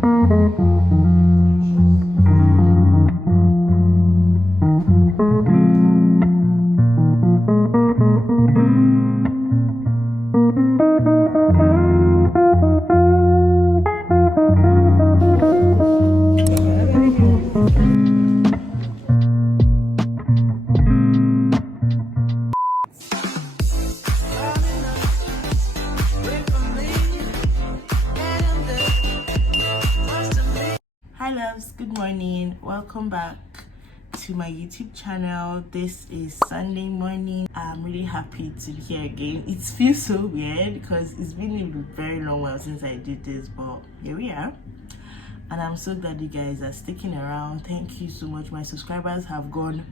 Hi loves, good morning. Welcome back to my YouTube channel. This is Sunday morning. I'm really happy to be here again. It feels so weird because it's been a very long while since I did this, but here we are. And I'm so glad you guys are sticking around. Thank you so much. My subscribers have gone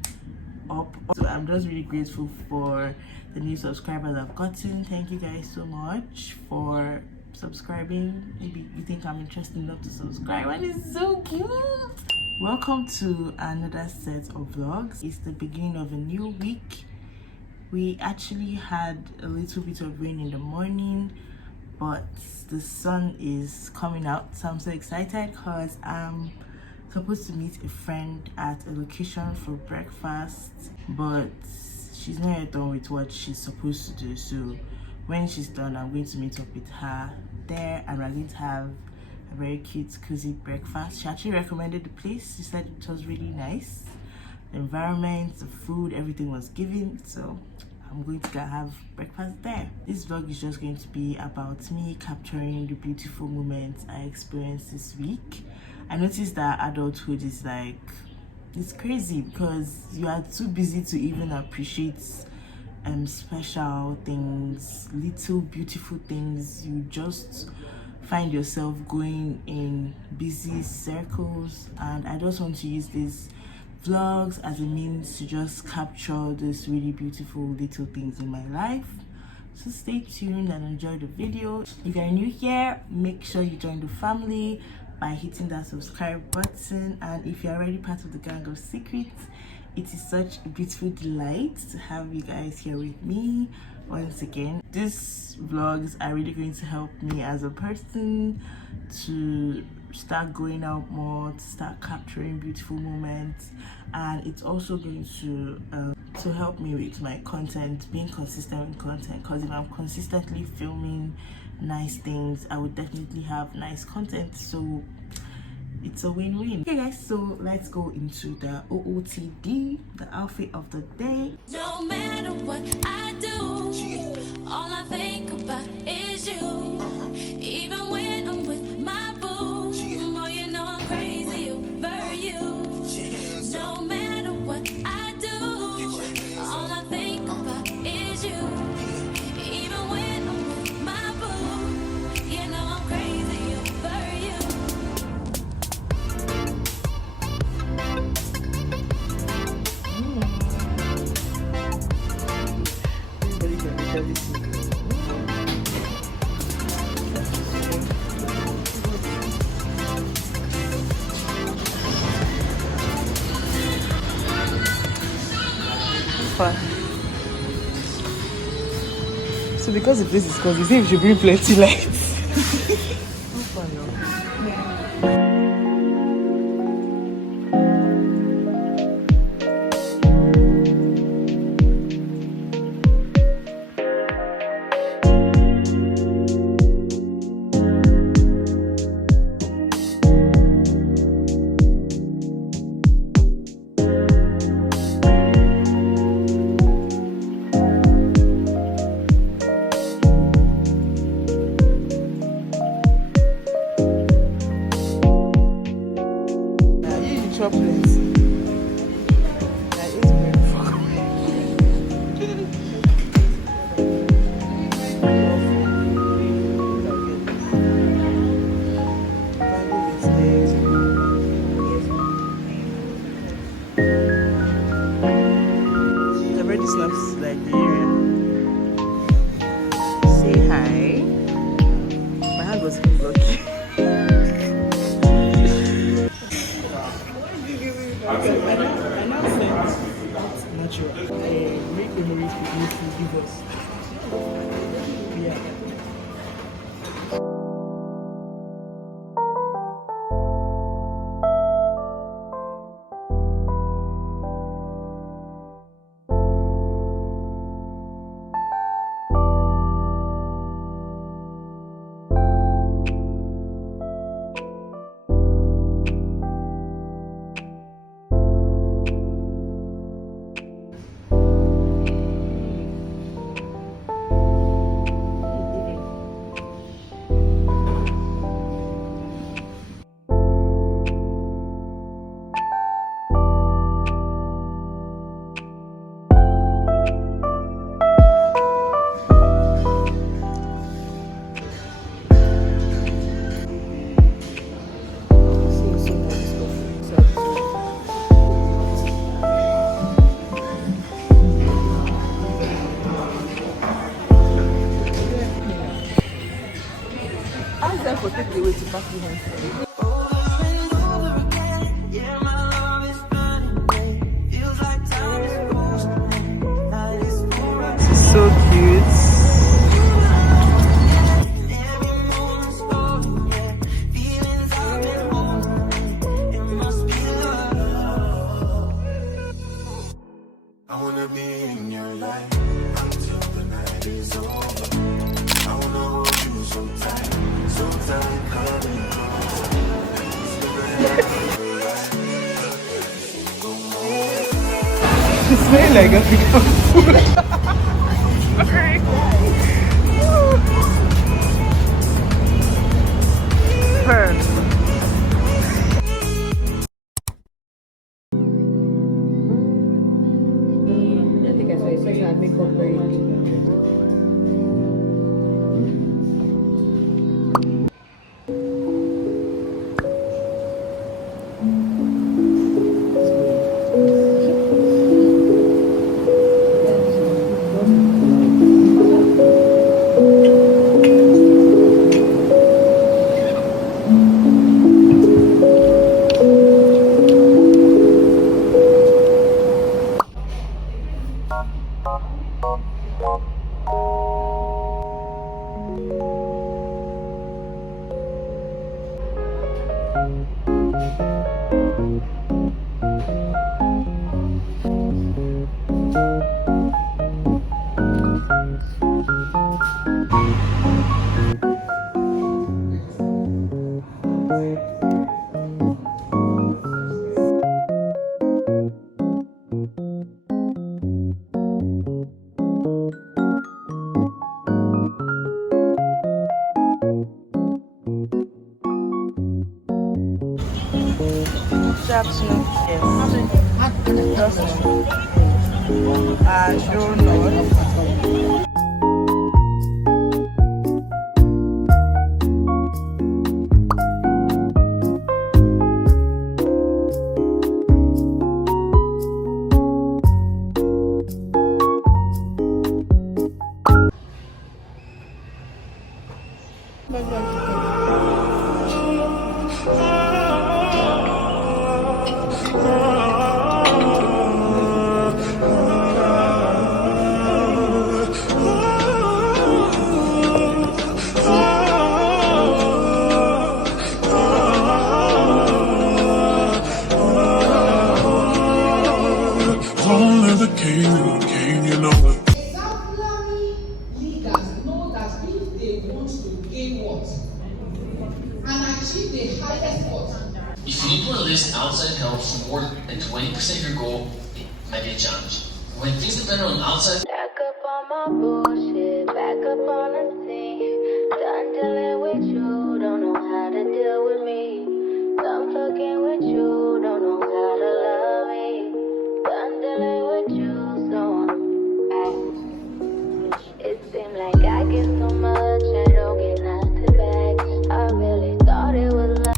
up, so I'm just really grateful for the new subscribers I've gotten. Thank you guys so much for subscribing. Maybe you think I'm interested enough to subscribe, and it's so cute. Welcome to another set of vlogs. It's the beginning of a new week. We actually had a little bit of rain in the morning, but the sun is coming out, so I'm so excited because I'm supposed to meet a friend at a location for breakfast, but she's not yet done with what she's supposed to do. So when she's done, I'm going to meet up with her there, and we're going to have a very cute cozy breakfast. She actually recommended the place. She said it was really nice, the environment, the food, everything was given, so I'm going to go have breakfast there. This vlog is just going to be about me capturing the beautiful moments I experienced this week. I noticed that adulthood is like, it's crazy because you are too busy to even appreciate special things, little beautiful things. You just find yourself going in busy circles, and I just want to use these vlogs as a means to just capture these really beautiful little things in my life. So stay tuned and enjoy the video. If you're new here, make sure you join the family by hitting that subscribe button, and if you're already part of the gang of secrets, it is such a beautiful delight to have you guys here with me once again. These vlogs are really going to help me as a person to start going out more, to start capturing beautiful moments, and it's also going to help me with my content, being consistent with content, because if I'm consistently filming nice things, I would definitely have nice content. So it's a win-win. Okay guys, so let's go into the OOTD, the outfit of the day. No matter what I do, all I think about is you. Even when I'm with my boo, oh, you know I'm crazy over you. No matter what I do, all I think about is you. Even when I'm with my boo, you know I'm crazy over you. So because the place is cozy, you think we should bring plenty lights. Chocolates. That is very fucking. The already snaps like the area. Say hi. My hand was still blocky. I now said that's natural. Make memories with you give us. Yeah. So cute. I wanna be in your life until the night is over. I wanna hold you so tight, coming closer. It smells like African food. Sorry. Perfect. I think that's why you say that makeup very deep. Only the king, you know it. Exemplary leaders know that if they want to gain what and achieve the highest what. If you need to enlist outside help for more than 20% of your goal, it might be a challenge. When things depend on outside, Back up on my bullshit, back up on the scene. Done dealing with you, don't know how to deal with me. Done fucking with you, don't know how to love me. Done dealing with you, so it seemed like I get so much, I don't get nothing back. I really thought it was love.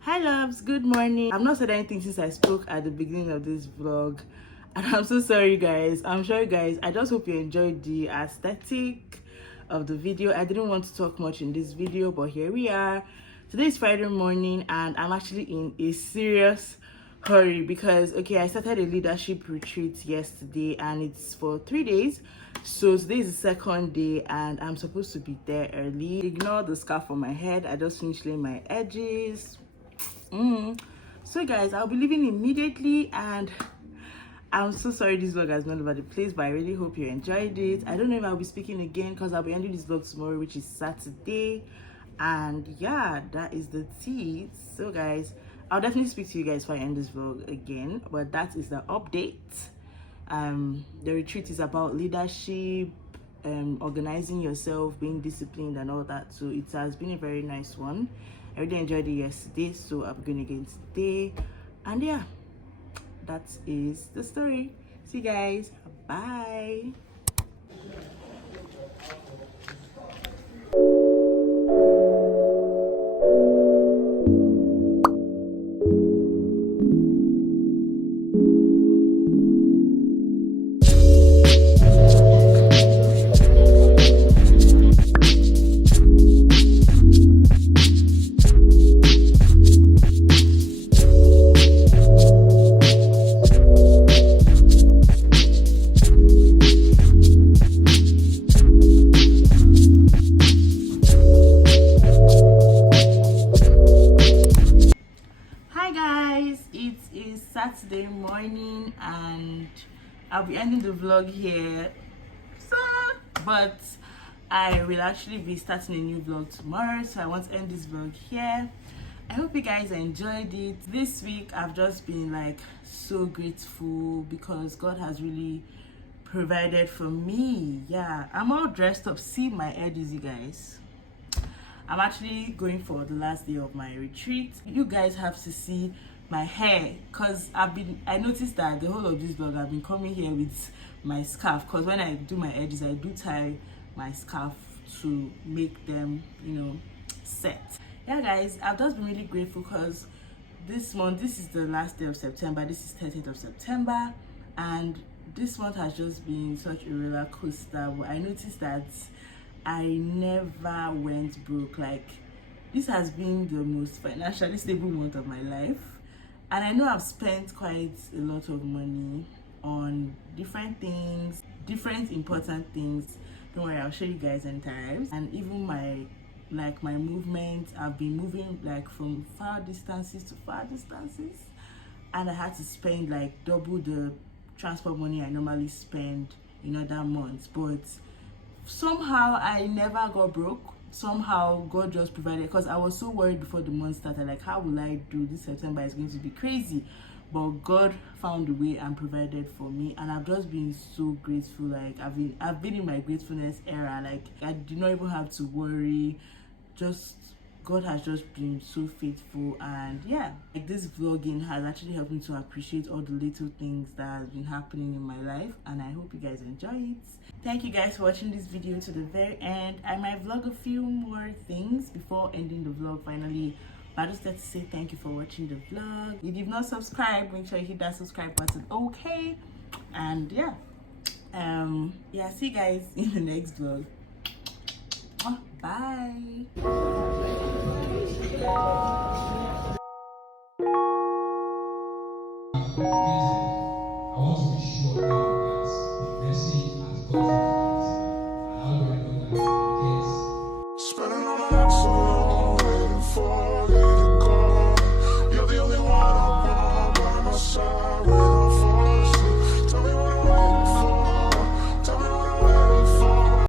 Hi loves, good morning. I've not said anything since I spoke at the beginning of this vlog, and I'm so sorry guys. I'm sure guys, I just hope you enjoyed the aesthetic of the video. I didn't want to talk much in this video, but here we are. Today is Friday morning and I'm actually in a serious hurry because okay, I started a leadership retreat yesterday and it's for 3 days. So today is the second day and I'm supposed to be there early. Ignore the scarf on my head, I just finished laying my edges. So guys, I'll be leaving immediately and I'm so sorry this vlog has been all over the place, but I really hope you enjoyed it. I don't know if I'll be speaking again because I'll be ending this vlog tomorrow, which is Saturday. And yeah, that is the tea. So guys, I'll definitely speak to you guys before I end this vlog again, but that is the update. The retreat is about leadership, organizing yourself, being disciplined and all that. So it has been a very nice one. I really enjoyed it yesterday, so I'm going again today. And yeah, that is the story. See you guys, bye. Saturday morning, and I'll be ending the vlog here. But I will actually be starting a new vlog tomorrow, so I want to end this vlog here. I hope you guys enjoyed it. This week I've just been like so grateful because God has really provided for me. Yeah, I'm all dressed up. See my edges, you guys. I'm actually going for the last day of my retreat. You guys have to see my hair because I noticed that the whole of this vlog I've been coming here with my scarf, because when I do my edges I do tie my scarf to make them, you know, set. Yeah guys, I've just been really grateful because this month, this is the last day of September, this is 30th of September, and this month has just been such a roller coaster. But I noticed that I never went broke. Like, this has been the most financially stable month of my life, and I know I've spent quite a lot of money on different things, different important things. Don't worry, I'll show you guys in times. And even my movement, I've been moving like from far distances to far distances, and I had to spend like double the transport money I normally spend in other months. But somehow I never got broke. Somehow God just provided, because I was so worried before the month started, like, how will I do this? September is going to be crazy. But God found a way and provided for me, and I've just been so grateful. Like, I've been in my gratefulness era. Like, I did not even have to worry. Just God has just been so faithful. And yeah, like, this vlogging has actually helped me to appreciate all the little things that has been happening in my life, and I hope you guys enjoy it. Thank you guys for watching this video to the very end. I might vlog a few more things before ending the vlog finally, but I just have to say thank you for watching the vlog. If you've not subscribed, make sure you hit that subscribe button, okay? And yeah, see you guys in the next vlog. Bye.